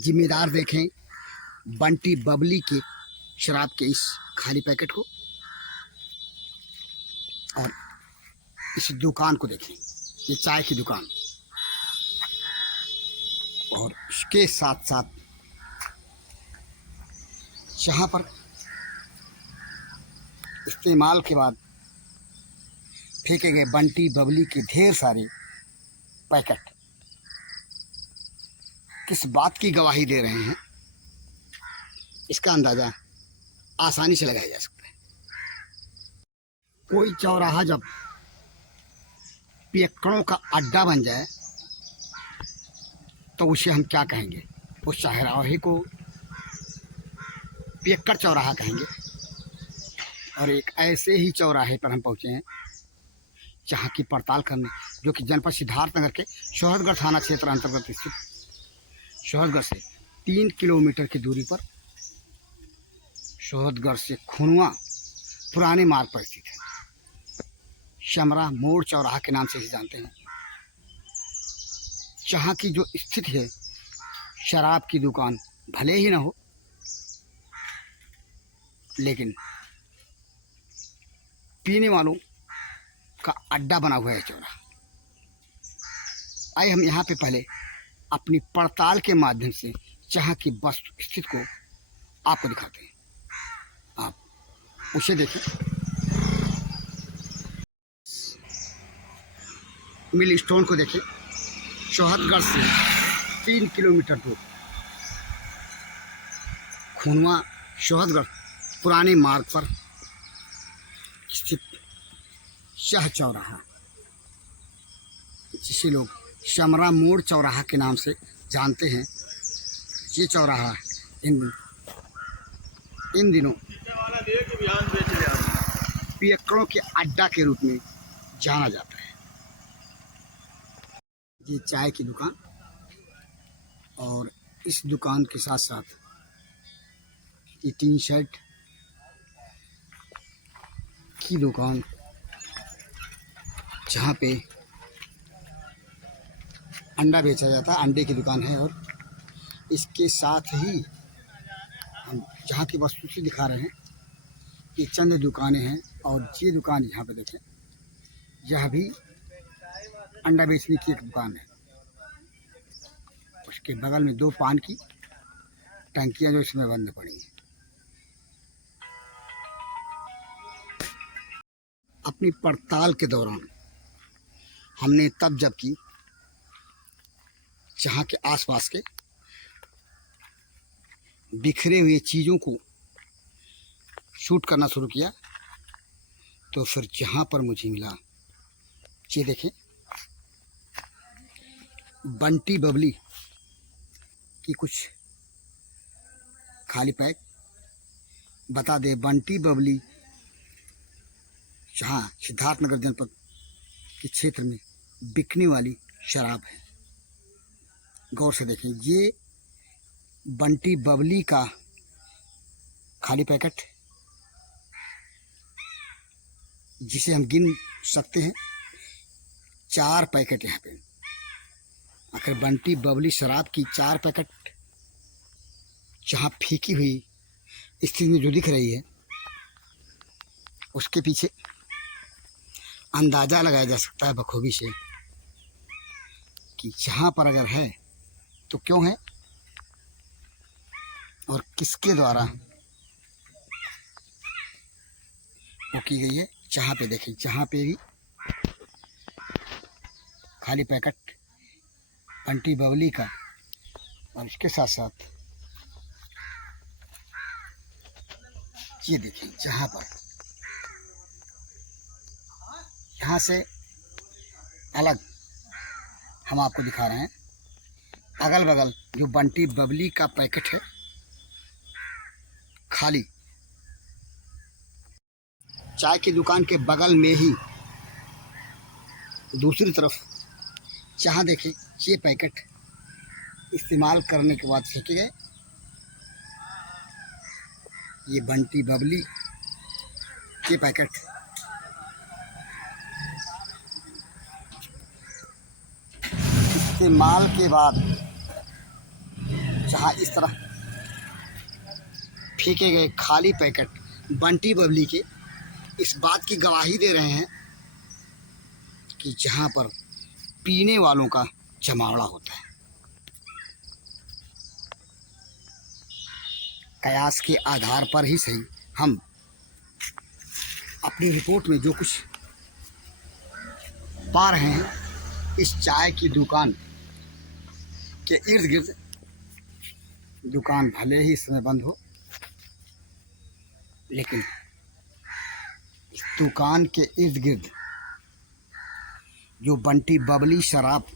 जिम्मेदार देखें बंटी बबली के शराब के इस खाली पैकेट को और इस दुकान को देखें, ये चाय की दुकान, और उसके साथ साथ जहाँ पर इस्तेमाल के बाद फेंके गए बंटी बबली के ढेर सारे पैकेट किस बात की गवाही दे रहे हैं, इसका अंदाजा आसानी से लगाया जा सकता है। कोई चौराहा जब पियक्कड़ों का अड्डा बन जाए तो उसे हम क्या कहेंगे? उस चौराहे को पियक्कड़ चौराहा कहेंगे। और एक ऐसे ही चौराहे पर हम पहुँचे हैं जहाँ की पड़ताल करने, जो कि जनपद सिद्धार्थनगर के शोहरतगढ़ थाना क्षेत्र अंतर्गत स्थित शोहरतगढ़ से 3 किलोमीटर की दूरी पर शोहरतगढ़ से खुनुआ पुराने मार्ग पर स्थित है। शमरा मोड़ चौराहा के नाम से ही जानते हैं। जहाँ की जो स्थिति है, शराब की दुकान भले ही ना हो, लेकिन पीने वालों का अड्डा बना हुआ है चौराहा। आइए हम यहाँ पे पहले अपनी पड़ताल के माध्यम से जहाँ की वस्तु स्थिति को आपको दिखाते हैं। आप उसे देखें। मिल स्टोन को देखें। शोहरतगढ़ से 3 किलोमीटर दूर खुनुआ शोहरतगढ़ पुराने मार्ग पर स्थित यह चौराहा, जिसे लोग शमरा मोड़ चौराहा के नाम से जानते हैं, ये चौराहा इन दिनों पियक्कड़ों के अड्डा के रूप में जाना जाता है। ये चाय की दुकान, और इस दुकान के साथ साथ ये टीन शेड की दुकान, जहाँ पे अंडा बेचा जाता है, अंडे की दुकान है। और इसके साथ ही हम जहाँ की वस्तु से दिखा रहे हैं, ये चंद दुकानें हैं। और ये दुकान यहाँ पे देखें, यह भी अंडा बेचने की एक दुकान है। उसके बगल में 2 पान की टंकियाँ जो इसमें बंद पड़ी हैं। अपनी पड़ताल के दौरान हमने तब जब की जहाँ के आसपास के बिखरे हुए चीज़ों को शूट करना शुरू किया, तो फिर जहाँ पर मुझे मिला, ये देखें, बंटी बबली की कुछ खाली पैक। बता दे, बंटी बबली जहाँ सिद्धार्थनगर जनपद के क्षेत्र में बिकने वाली शराब है। गौर से देखें, ये बंटी बबली का खाली पैकेट, जिसे हम गिन सकते हैं 4 पैकेट यहाँ पे। आखिर बंटी बबली शराब की 4 पैकेट जहाँ फीकी हुई स्थिति में जो दिख रही है, उसके पीछे अंदाज़ा लगाया जा सकता है बखूबी से कि जहाँ पर अगर है तो क्यों है और किसके द्वारा वो की गई है। जहाँ पे देखें, जहाँ पे भी खाली पैकेट बंटी बबली का, और इसके साथ साथ ये देखें, जहाँ पर यहाँ से अलग हम आपको दिखा रहे हैं, अगल बगल जो बंटी बबली का पैकेट है खाली, चाय की दुकान के बगल में ही दूसरी तरफ जहाँ देखें ये पैकेट इस्तेमाल करने के बाद फेंके गए, ये बंटी बबली के पैकेट इस्तेमाल के बाद जहाँ इस तरह फेंके गए खाली पैकेट बंटी बबली के इस बात की गवाही दे रहे हैं कि जहाँ पर पीने वालों का जमावड़ा होता है। कयास के आधार पर ही सही हम अपनी रिपोर्ट में जो कुछ पा रहे हैं, इस चाय की दुकान के इर्द गिर्द, दुकान भले ही इस समय बंद हो, लेकिन इस दुकान के इर्द गिर्द जो बंटी बबली शराब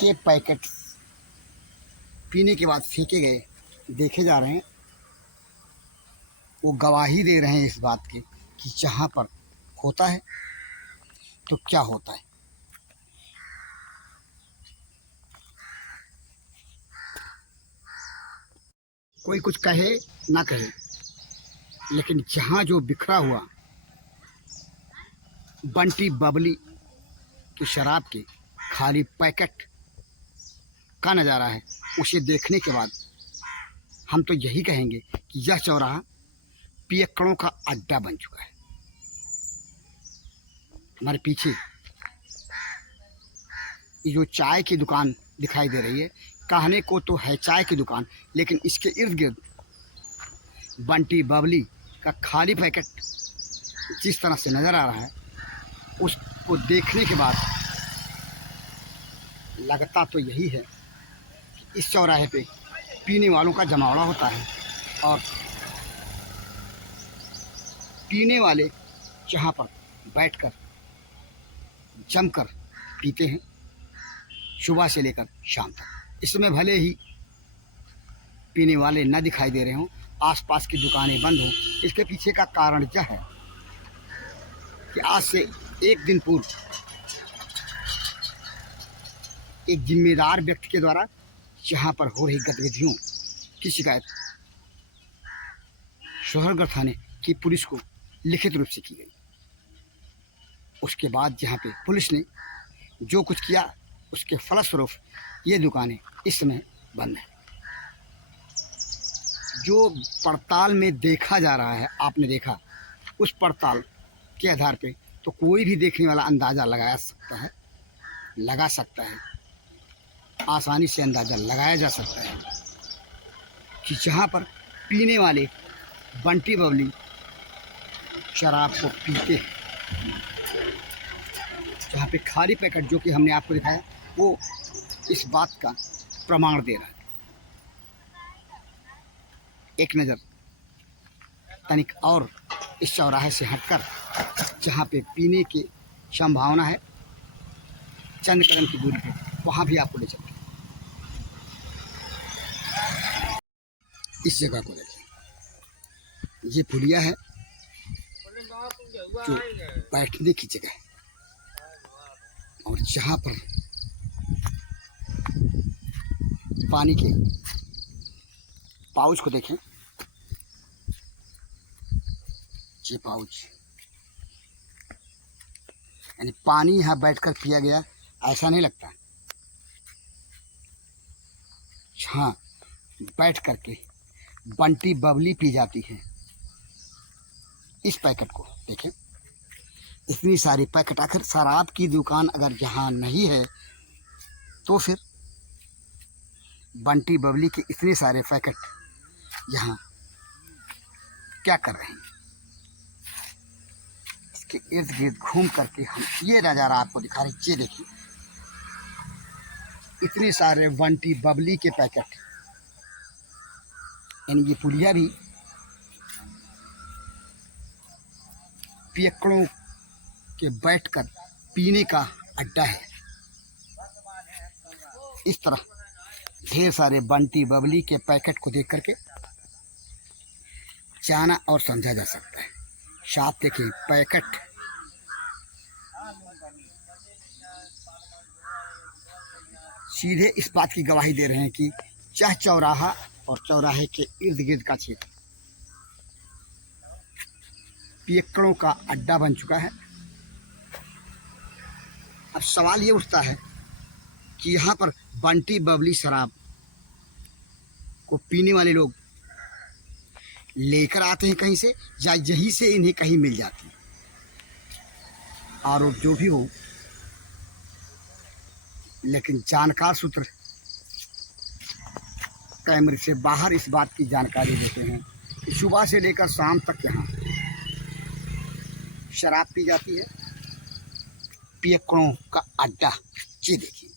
के पैकेट पीने के बाद फेंके गए देखे जा रहे हैं। वो गवाही दे रहे हैं इस बात की कि जहाँ पर होता है तो क्या होता है। कोई कुछ कहे ना कहे, लेकिन जहाँ जो बिखरा हुआ बंटी बबली की शराब के खाली पैकेट का नज़ारा है, उसे देखने के बाद हम तो यही कहेंगे कि यह चौराहा पियक्कड़ों का अड्डा बन चुका है। हमारे पीछे ये जो चाय की दुकान दिखाई दे रही है, कहने को तो है चाय की दुकान, लेकिन इसके इर्द गिर्द बंटी बबली का खाली पैकेट जिस तरह से नज़र आ रहा है, उसको देखने के बाद लगता तो यही है कि इस चौराहे पे पीने वालों का जमावड़ा होता है और पीने वाले जहाँ पर बैठकर जमकर पीते हैं सुबह से लेकर शाम तक। इसमें भले ही पीने वाले न दिखाई दे रहे हों, आसपास की दुकानें बंद हों, इसके पीछे का कारण यह है कि आज से एक दिन पूर्व एक जिम्मेदार व्यक्ति के द्वारा यहाँ पर हो रही गतिविधियों की शिकायत सोहरगढ़ थाने की पुलिस को लिखित रूप से की गई। उसके बाद यहाँ पे पुलिस ने जो कुछ किया, उसके फलस्वरूप ये दुकानें इस समय बंद हैं। जो पड़ताल में देखा जा रहा है, आपने देखा, उस पड़ताल के आधार पे तो कोई भी देखने वाला अंदाज़ा लगा सकता है, आसानी से अंदाज़ा लगाया जा सकता है कि जहाँ पर पीने वाले बंटी बबली शराब को पीते हैं, जहाँ पे खाली पैकेट जो कि हमने आपको दिखाया वो इस बात का प्रमाण दे रहा है। एक नज़र तनिक और इस चौराहे से हटकर जहाँ पे पीने की संभावना है, चंद कदम की दूरी पर, वहाँ भी आपको ले चलते हैं। इस जगह को देखें, ये पुलिया है जो बैठने की जगह है, और जहाँ पर पानी के पाउच को देखें, ये पाउच यानी पानी यहाँ बैठकर पिया गया ऐसा नहीं लगता। हाँ, बैठ करके बंटी बबली पी जाती है। इस पैकेट को देखें, इतनी सारी पैकेट, आखिर शराब की दुकान अगर यहाँ नहीं है तो फिर बंटी बबली के इतने सारे पैकेट यहाँ क्या कर रहे हैं। इसके इर्द गिर्द घूम करके हम ये नज़ारा आपको दिखा रहे हैं। ये देखिए, इतने सारे बंटी बबली के पैकेट, यानी ये पुलिया भी पियक्कड़ों के बैठकर पीने का अड्डा है। इस तरह ढेर सारे बंटी बबली के पैकेट को देख करके जाना और समझा जा सकता है। साथ देखिए, पैकेट सीधे इस बात की गवाही दे रहे हैं कि चाह चौराहा और चौराहे के इर्द गिर्द का क्षेत्र पियक्कड़ों का अड्डा बन चुका है। अब सवाल ये उठता है कि यहाँ पर बंटी बबली शराब को पीने वाले लोग लेकर आते हैं कहीं से, या यहीं से इन्हें कहीं मिल जाती है। आरोप जो भी हो, लेकिन जानकार सूत्र कैमरे से बाहर इस बात की जानकारी देते हैं कि सुबह से लेकर शाम तक यहाँ शराब पी जाती है। पियक्कड़ों का अड्डा ये देखिए।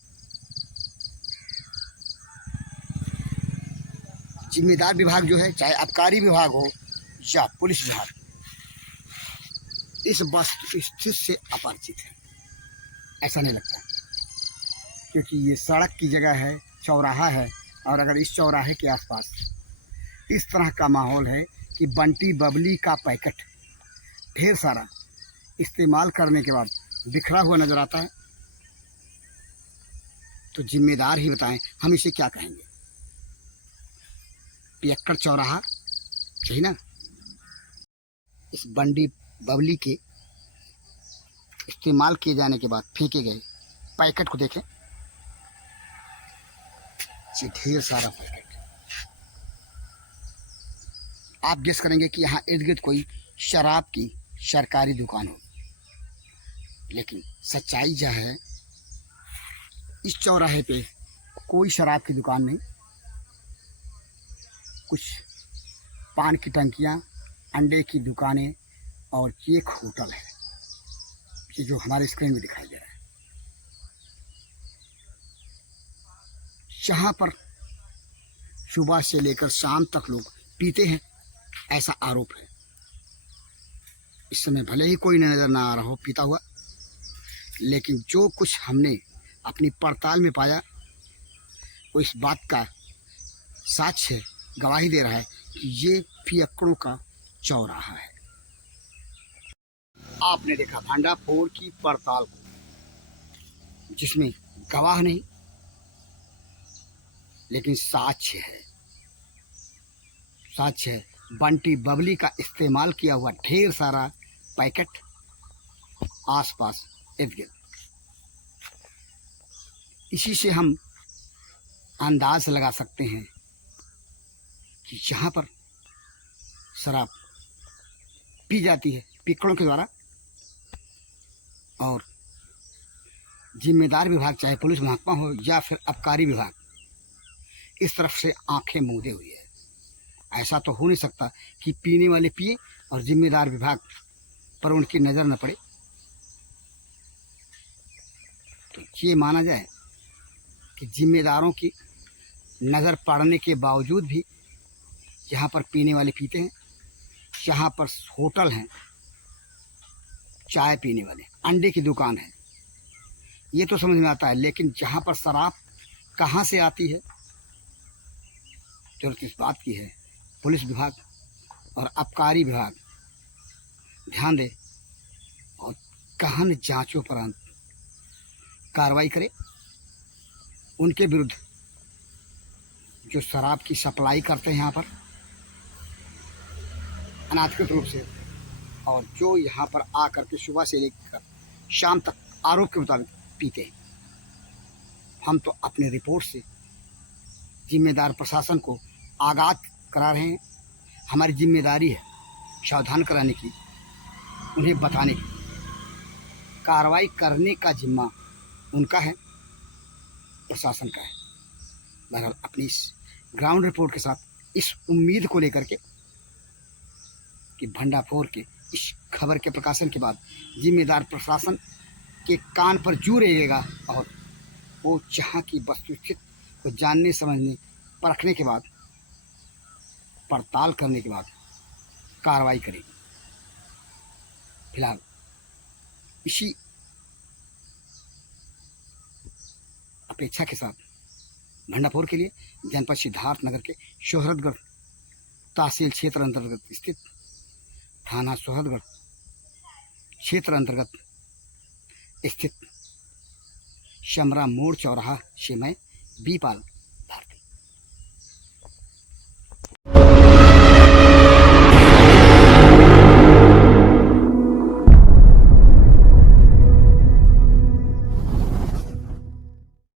जिम्मेदार विभाग जो है, चाहे आबकारी विभाग हो या पुलिस विभाग, इस वस्तुस्थिति से अपरिचित है। ऐसा नहीं लगता, क्योंकि ये सड़क की जगह है, चौराहा है, और अगर इस चौराहे के आसपास इस तरह का माहौल है कि बंटी बबली का पैकेट ढेर सारा इस्तेमाल करने के बाद बिखरा हुआ नजर आता है, तो जिम्मेदार ही बताएं हम इसे क्या कहेंगे। पियक्कड़ चौराहा सही ना। इस बंटी बबली के इस्तेमाल किए जाने के बाद फेंके गए पैकेट को देखें, ये ढेर सारा पैकेट। आप गेस करेंगे कि यहाँ इर्द गिर्द कोई शराब की सरकारी दुकान हो, लेकिन सच्चाई यह है, इस चौराहे पे कोई शराब की दुकान नहीं। कुछ पान की टंकियाँ, अंडे की दुकानें और एक होटल है, ये जो हमारे स्क्रीन में दिखाई दे रहा है। जहाँ पर सुबह से लेकर शाम तक लोग पीते हैं, ऐसा आरोप है। इस समय भले ही कोई नजर ना आ रहा हो पीता हुआ, लेकिन जो कुछ हमने अपनी पड़ताल में पाया वो इस बात का साक्ष्य गवाही दे रहा है कि ये पियक्कड़ों का चौराहा है। आपने देखा भंडाफोड़ की पड़ताल को, जिसमें गवाह नहीं लेकिन साक्ष्य है। साक्ष्य है बंटी बबली का इस्तेमाल किया हुआ ढेर सारा पैकेट आसपास इर्द गिर्द। इसी से हम अंदाज लगा सकते हैं कि यहाँ पर शराब पी जाती है पियक्कड़ों के द्वारा, और जिम्मेदार विभाग चाहे पुलिस महकमा हो या फिर आबकारी विभाग इस तरफ से आंखें मूंदे हुई है। ऐसा तो हो नहीं सकता कि पीने वाले पिए और जिम्मेदार विभाग पर उनकी नज़र न पड़े। तो ये माना जाए कि जिम्मेदारों की नज़र पड़ने के बावजूद भी यहाँ पर पीने वाले पीते हैं। यहाँ पर होटल हैं, चाय पीने वाले, अंडे की दुकान है, ये तो समझ में आता है, लेकिन जहाँ पर शराब कहाँ से आती है, जरूरत इस बात की है पुलिस विभाग और आबकारी विभाग ध्यान दे और गहन जांचों पर कार्रवाई करे। उनके विरुद्ध जो शराब की सप्लाई करते हैं यहाँ पर अनाधिकृत रूप से, और जो यहाँ पर आकर के सुबह से लेकर शाम तक आरोप के मुताबिक पीते हैं, हम तो अपने रिपोर्ट से जिम्मेदार प्रशासन को आगाह करा रहे हैं। हमारी जिम्मेदारी है सावधान कराने की, उन्हें बताने की। कार्रवाई करने का जिम्मा उनका है, प्रशासन का है। बहरहाल अपनी इस ग्राउंड रिपोर्ट के साथ इस उम्मीद को लेकर के कि भंडाफोड़ के इस खबर के प्रकाशन के बाद जिम्मेदार प्रशासन के कान पर जू रहेगा और वो जहाँ की वस्तुस्थिति को जानने, समझने, परखने के बाद, पड़ताल करने के बाद कार्रवाई करेगी। फिलहाल इसी अपेक्षा के साथ भंडाफोड़ के लिए जनपद सिद्धार्थनगर के शोहरतगढ़ तहसील क्षेत्र अंतर्गत स्थित थाना शोहरतगढ़ क्षेत्र अंतर्गत स्थित शमरा मोड़ चौराहा से मैं बीपाल